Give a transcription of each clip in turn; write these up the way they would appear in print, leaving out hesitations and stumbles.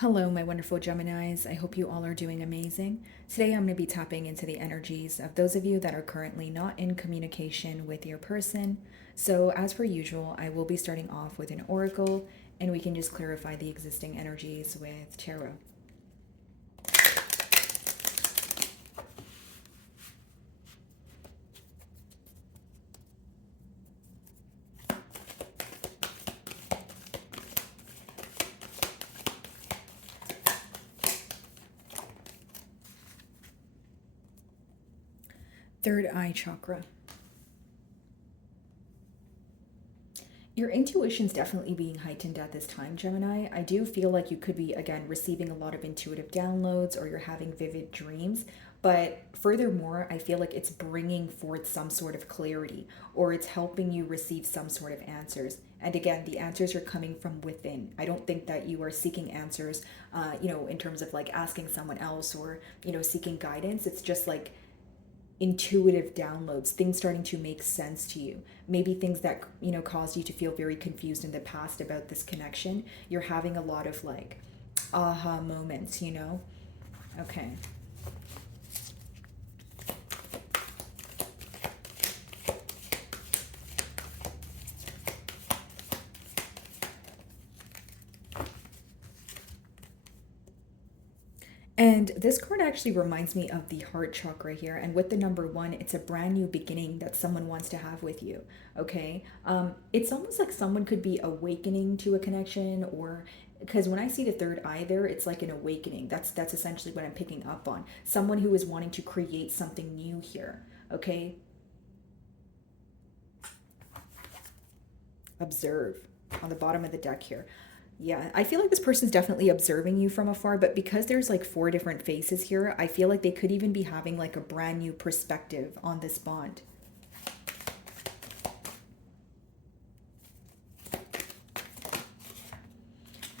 Hello, my wonderful Geminis. I hope you all are doing amazing. Today, I'm going to be tapping into the energies of those of you that are currently not in communication with your person. So, as per usual, I will be starting off with an oracle, and we can just clarify the existing energies with tarot. Third eye chakra. Your intuition's definitely being heightened at this time, Gemini. I do feel like you could be, again, receiving a lot of intuitive downloads or you're having vivid dreams. But furthermore, I feel like it's bringing forth some sort of clarity or it's helping you receive some sort of answers. And again, the answers are coming from within. I don't think that you are seeking answers, in terms of like asking someone else or, seeking guidance. It's just like intuitive downloads, things starting to make sense to you. Maybe things that, caused you to feel very confused in the past about this connection. You're having a lot of like aha moments. Okay. And this card actually reminds me of the heart chakra here. And with the number one, it's a brand new beginning that someone wants to have with you. Okay. It's almost like someone could be awakening to a connection, or because when I see the third eye there, it's like an awakening. That's essentially what I'm picking up on. Someone who is wanting to create something new here. Okay. Observe on the bottom of the deck here. Yeah, I feel like this person's definitely observing you from afar, but because there's like four different faces here, I feel like they could even be having like a brand new perspective on this bond.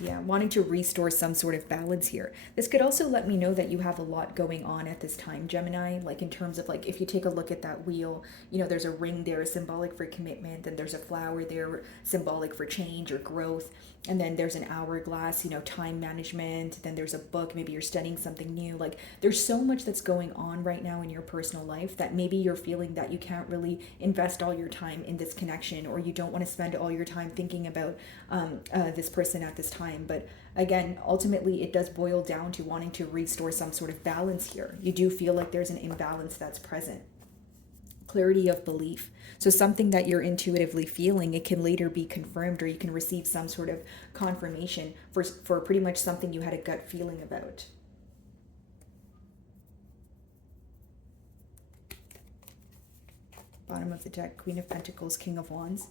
Yeah, wanting to restore some sort of balance here. This could also let me know that you have a lot going on at this time, Gemini. Like in terms of like, if you take a look at that wheel, there's a ring there symbolic for commitment, and there's a flower there symbolic for change or growth. And then there's an hourglass, time management. Then there's a book, maybe you're studying something new. Like there's so much that's going on right now in your personal life that maybe you're feeling that you can't really invest all your time in this connection, or you don't want to spend all your time thinking about this person at this time. But again, ultimately, it does boil down to wanting to restore some sort of balance here. You do feel like there's an imbalance that's present. Clarity of belief. So something that you're intuitively feeling, it can later be confirmed, or you can receive some sort of confirmation for pretty much something you had a gut feeling about. Bottom of the deck, Queen of Pentacles, King of Wands.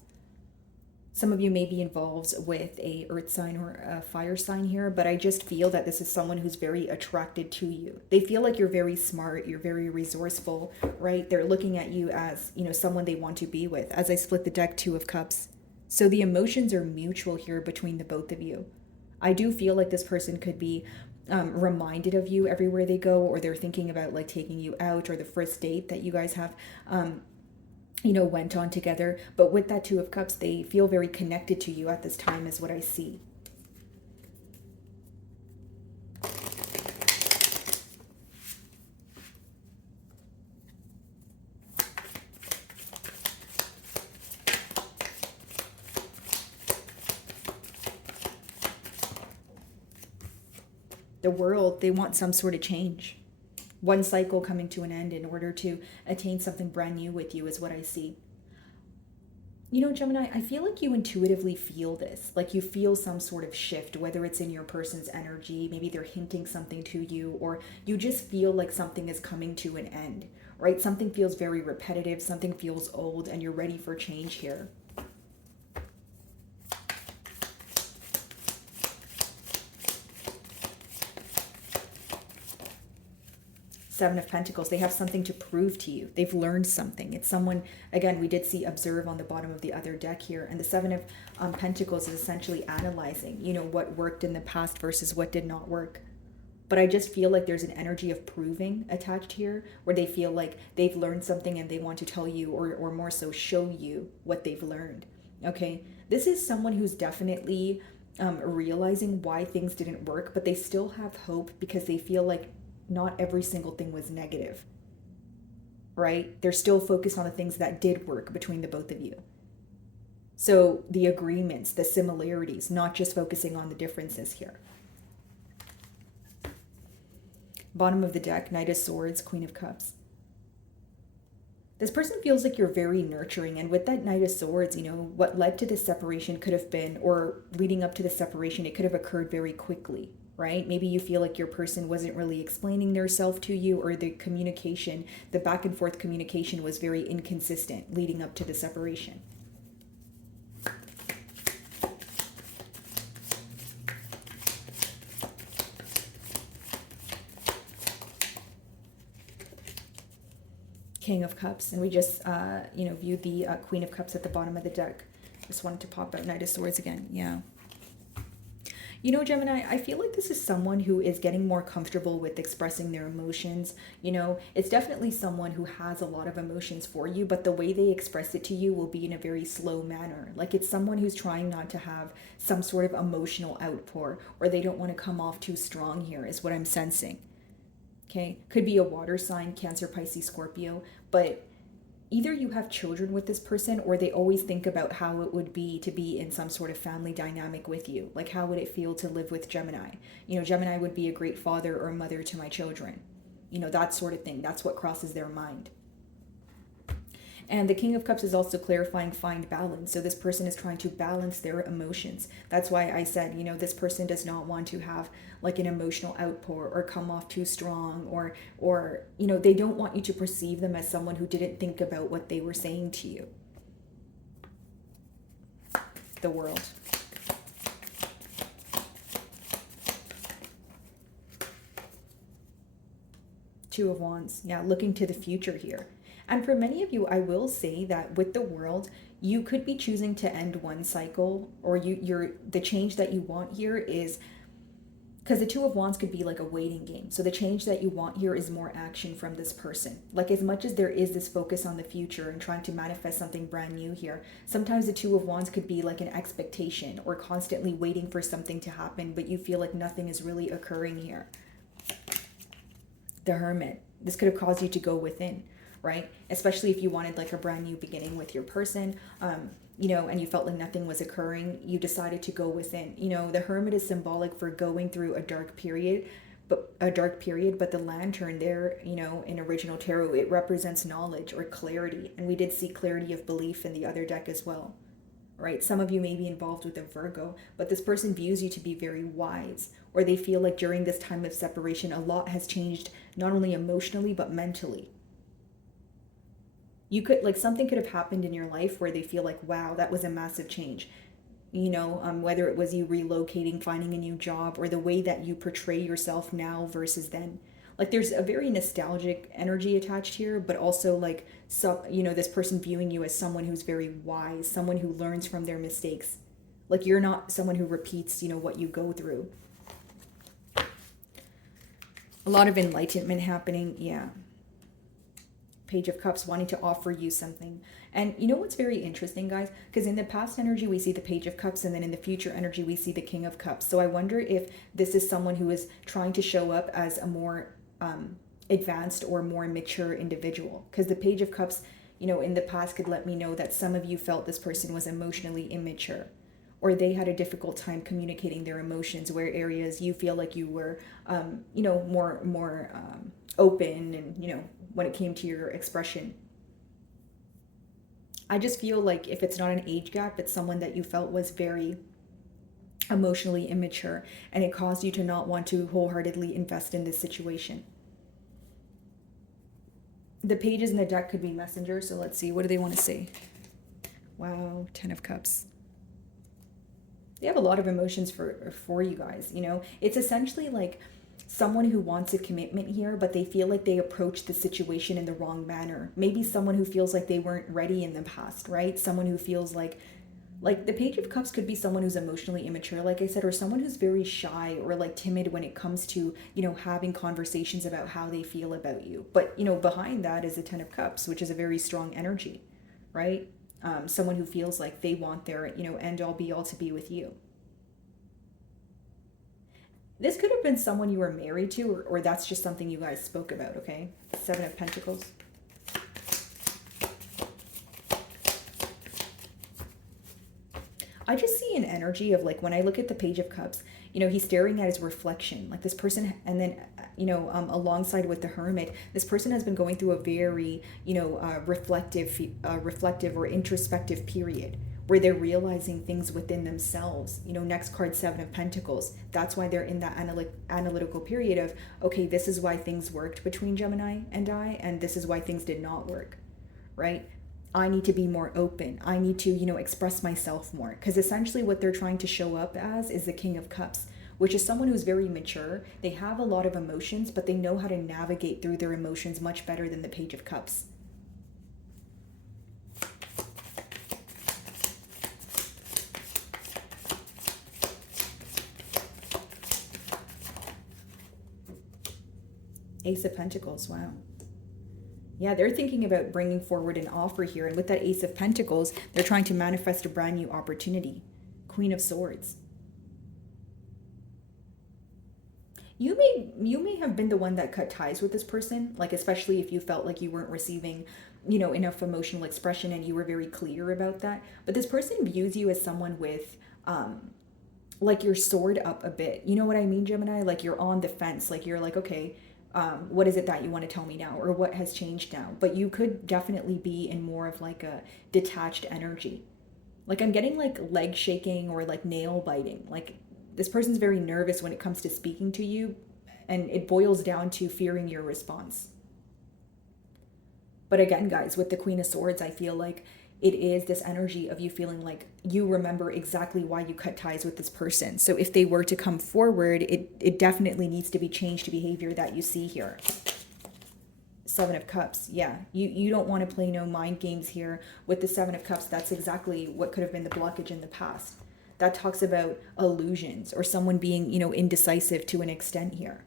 Some of you may be involved with a earth sign or a fire sign here, but I just feel that this is someone who's very attracted to you. They feel like you're very smart, you're very resourceful, right? They're looking at you as, someone they want to be with. As I split the deck, Two of Cups. So the emotions are mutual here between the both of you. I do feel like this person could be reminded of you everywhere they go, or they're thinking about like taking you out, or the first date that you guys have went on together. But with that Two of Cups, they feel very connected to you at this time, is what I see. The world, they want some sort of change. One cycle coming to an end in order to attain something brand new with you is what I see. Gemini, I feel like you intuitively feel this. Like you feel some sort of shift, whether it's in your person's energy, maybe they're hinting something to you, or you just feel like something is coming to an end, right? Something feels very repetitive, something feels old, and you're ready for change here. Seven of Pentacles, they have something to prove to you. They've learned something. It's someone, again, we did see observe on the bottom of the other deck here. And the Seven of Pentacles is essentially analyzing, what worked in the past versus what did not work. But I just feel like there's an energy of proving attached here, where they feel like they've learned something and they want to tell you, or more so show you what they've learned. Okay. This is someone who's definitely realizing why things didn't work, but they still have hope because they feel like not every single thing was negative, right? They're still focused on the things that did work between the both of you. So the agreements, the similarities, not just focusing on the differences here. Bottom of the deck, Knight of Swords, Queen of Cups. This person feels like you're very nurturing, and with that Knight of Swords, what led to this separation could have been, or leading up to the separation, it could have occurred very quickly, right? Maybe you feel like your person wasn't really explaining themselves to you, or the communication, the back and forth communication was very inconsistent leading up to the separation. King of Cups, and we just viewed the Queen of Cups at the bottom of the deck. Just wanted to pop out Knight of Swords again. Yeah. Gemini, I feel like this is someone who is getting more comfortable with expressing their emotions. It's definitely someone who has a lot of emotions for you, but the way they express it to you will be in a very slow manner. Like it's someone who's trying not to have some sort of emotional outpour, or they don't want to come off too strong here, is what I'm sensing. Okay, could be a water sign, Cancer, Pisces, Scorpio, but either you have children with this person, or they always think about how it would be to be in some sort of family dynamic with you. Like, how would it feel to live with Gemini? Gemini would be a great father or mother to my children. That sort of thing. That's what crosses their mind. And the King of Cups is also clarifying find balance. So this person is trying to balance their emotions. That's why I said, this person does not want to have like an emotional outpour or come off too strong, or they don't want you to perceive them as someone who didn't think about what they were saying to you. The World. Two of Wands. Yeah, looking to the future here. And for many of you, I will say that with the World, you could be choosing to end one cycle, or the change that you want here is, because the Two of Wands could be like a waiting game. So the change that you want here is more action from this person. Like, as much as there is this focus on the future and trying to manifest something brand new here, sometimes the Two of Wands could be like an expectation, or constantly waiting for something to happen, but you feel like nothing is really occurring here. The Hermit. This could have caused you to go within, right? Especially if you wanted like a brand new beginning with your person, and you felt like nothing was occurring, you decided to go within. The Hermit is symbolic for going through a dark period, but the lantern there, in original tarot, it represents knowledge or clarity. And we did see clarity of belief in the other deck as well, right? Some of you may be involved with a Virgo, but this person views you to be very wise, or they feel like during this time of separation, a lot has changed, not only emotionally, but mentally. You could, like, something could have happened in your life where they feel like, wow, that was a massive change. Whether it was you relocating, finding a new job, or the way that you portray yourself now versus then. Like, there's a very nostalgic energy attached here, but also like, this person viewing you as someone who's very wise, someone who learns from their mistakes. Like, you're not someone who repeats, what you go through. A lot of enlightenment happening, yeah. Page of Cups wanting to offer you something. And what's very interesting, guys? Because in the past energy, we see the Page of Cups, and then in the future energy, we see the King of Cups. So I wonder if this is someone who is trying to show up as a more advanced or more mature individual. Because the Page of Cups, in the past could let me know that some of you felt this person was emotionally immature, or they had a difficult time communicating their emotions, where areas you feel like you were, more open, and, when it came to your expression. I just feel like if it's not an age gap, it's someone that you felt was very emotionally immature, and it caused you to not want to wholeheartedly invest in this situation. The pages in the deck could be messengers, so let's see, what do they want to say? Wow, 10 of Cups. They have a lot of emotions for you guys, It's essentially like someone who wants a commitment here, but they feel like they approach the situation in the wrong manner. Maybe someone who feels like they weren't ready in the past, right? Someone who feels like the Page of Cups could be someone who's emotionally immature, like I said, or someone who's very shy or like timid when it comes to, having conversations about how they feel about you. But, behind that is the 10 of Cups, which is a very strong energy, right? Someone who feels like they want their, end all be all to be with you. This could have been someone you were married to, or that's just something you guys spoke about, okay? Seven of Pentacles. I just see an energy of like, when I look at the Page of Cups, you know, he's staring at his reflection, like this person, and then, you know, alongside with the Hermit, this person has been going through a very, you know, reflective or introspective period where they're realizing things within themselves. You know, next card, Seven of Pentacles. That's why they're in that analytical period of, okay, this is why things worked between Gemini and I, and this is why things did not work, right? I need to be more open. I need to, you know, express myself more. Because essentially what they're trying to show up as is the King of Cups, which is someone who's very mature. They have a lot of emotions, but they know how to navigate through their emotions much better than the Page of Cups. Ace of Pentacles, wow. Yeah, they're thinking about bringing forward an offer here. And with that Ace of Pentacles, they're trying to manifest a brand new opportunity. Queen of Swords. You may have been the one that cut ties with this person, like especially if you felt like you weren't receiving, you know, enough emotional expression and you were very clear about that. But this person views you as someone with like your sword up a bit. You know what I mean, Gemini? Like you're on the fence. Like you're like, okay, what is it that you want to tell me now, or what has changed now? But you could definitely be in more of like a detached energy. Like I'm getting like leg shaking or like nail biting. Like this person's very nervous when it comes to speaking to you, and it boils down to fearing your response. But again, guys, with the Queen of Swords, I feel like it is this energy of you feeling like you remember exactly why you cut ties with this person. So if they were to come forward, it definitely needs to be changed behavior that you see here. Seven of Cups, yeah. You don't want to play no mind games here. With the Seven of Cups, that's exactly what could have been the blockage in the past. That talks about illusions or someone being, you know, indecisive to an extent here.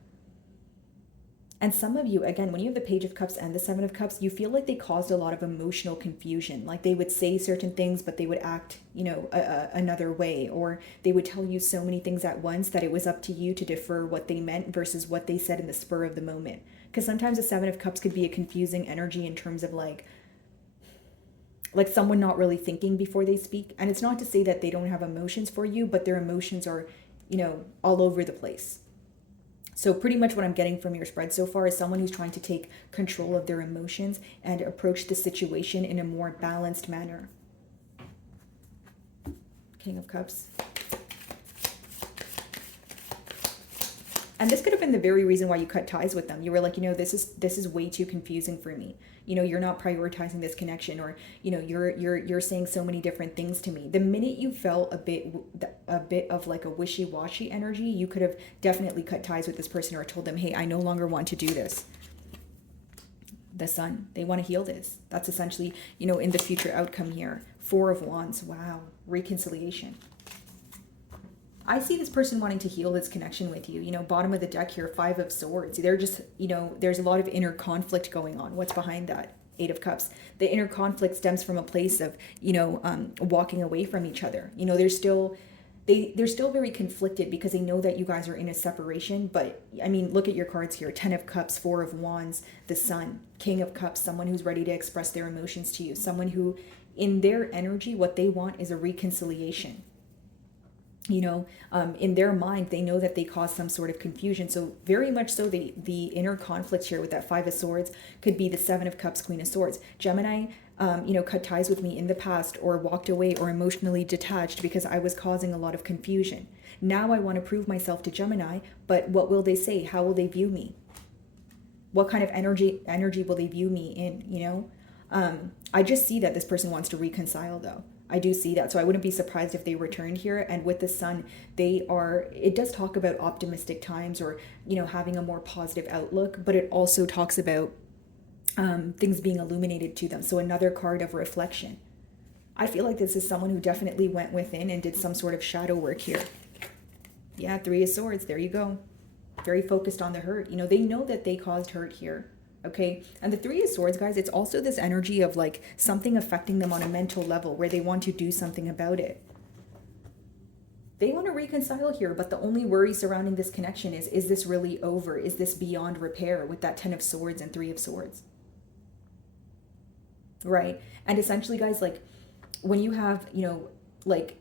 And some of you, again, when you have the Page of Cups and the Seven of Cups, you feel like they caused a lot of emotional confusion. Like they would say certain things, but they would act, you know, another way. Or they would tell you so many things at once that it was up to you to defer what they meant versus what they said in the spur of the moment. Because sometimes the Seven of Cups could be a confusing energy in terms of like someone not really thinking before they speak. And it's not to say that they don't have emotions for you, but their emotions are, you know, all over the place. So pretty much what I'm getting from your spread so far is someone who's trying to take control of their emotions and approach the situation in a more balanced manner. King of Cups. And this could have been the very reason why you cut ties with them. You were like, you know, this is way too confusing for me. You know, you're not prioritizing this connection, or, you know, you're saying so many different things to me. The minute you felt a bit of like a wishy-washy energy, you could have definitely cut ties with this person or told them, hey, I no longer want to do this. The Sun, they want to heal this. That's essentially, you know, in the future outcome here. Four of Wands, wow, reconciliation. I see this person wanting to heal this connection with you. You know, bottom of the deck here, Five of Swords. They're just, you know, there's a lot of inner conflict going on. What's behind that? Eight of Cups. The inner conflict stems from a place of, you know, walking away from each other. You know, they're still very conflicted because they know that you guys are in a separation. But I mean, look at your cards here. 10 of Cups, 4 of Wands, the Sun, King of Cups, someone who's ready to express their emotions to you. Someone who, in their energy, what they want is a reconciliation. You know, in their mind, they know that they caused some sort of confusion. So very much so, the inner conflict here with that Five of Swords could be the Seven of Cups, Queen of Swords. Gemini, you know, cut ties with me in the past, or walked away, or emotionally detached because I was causing a lot of confusion. Now I want to prove myself to Gemini, but what will they say? How will they view me? What kind of energy will they view me in, you know? I just see that this person wants to reconcile, though. I do see that. So I wouldn't be surprised if they returned here. And with the Sun, it does talk about optimistic times, or, you know, having a more positive outlook, but it also talks about things being illuminated to them. So another card of reflection. I feel like this is someone who definitely went within and did some sort of shadow work here. Yeah, Three of Swords. There you go. Very focused on the hurt. You know, they know that they caused hurt here. Okay, and the Three of Swords, guys, it's also this energy of like something affecting them on a mental level where they want to do something about it. They want to reconcile here, but the only worry surrounding this connection is this really over? Is this beyond repair with that 10 of Swords and 3 of Swords? Right? And essentially, guys, like when you have, like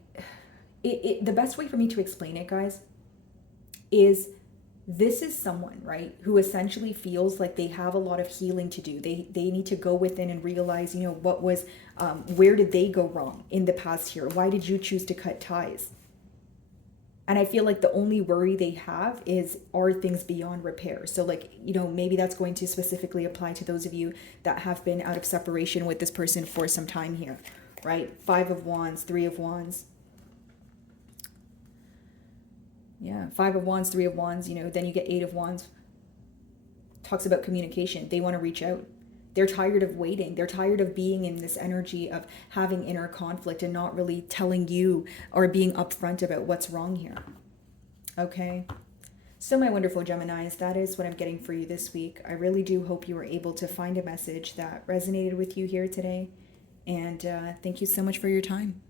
the best way for me to explain it, guys, is this is someone, right, who essentially feels like they have a lot of healing to do. They need to go within and realize, what was, where did they go wrong in the past here? Why did you choose to cut ties? And I feel like the only worry they have is, are things beyond repair? So like, maybe that's going to specifically apply to those of you that have been out of separation with this person for some time here, right? 5 of Wands, 3 of Wands. Yeah, 5 of Wands, 3 of Wands, then you get 8 of Wands. Talks about communication. They want to reach out. They're tired of waiting. They're tired of being in this energy of having inner conflict and not really telling you or being upfront about what's wrong here. Okay. So my wonderful Geminis, that is what I'm getting for you this week. I really do hope you were able to find a message that resonated with you here today. And thank you so much for your time.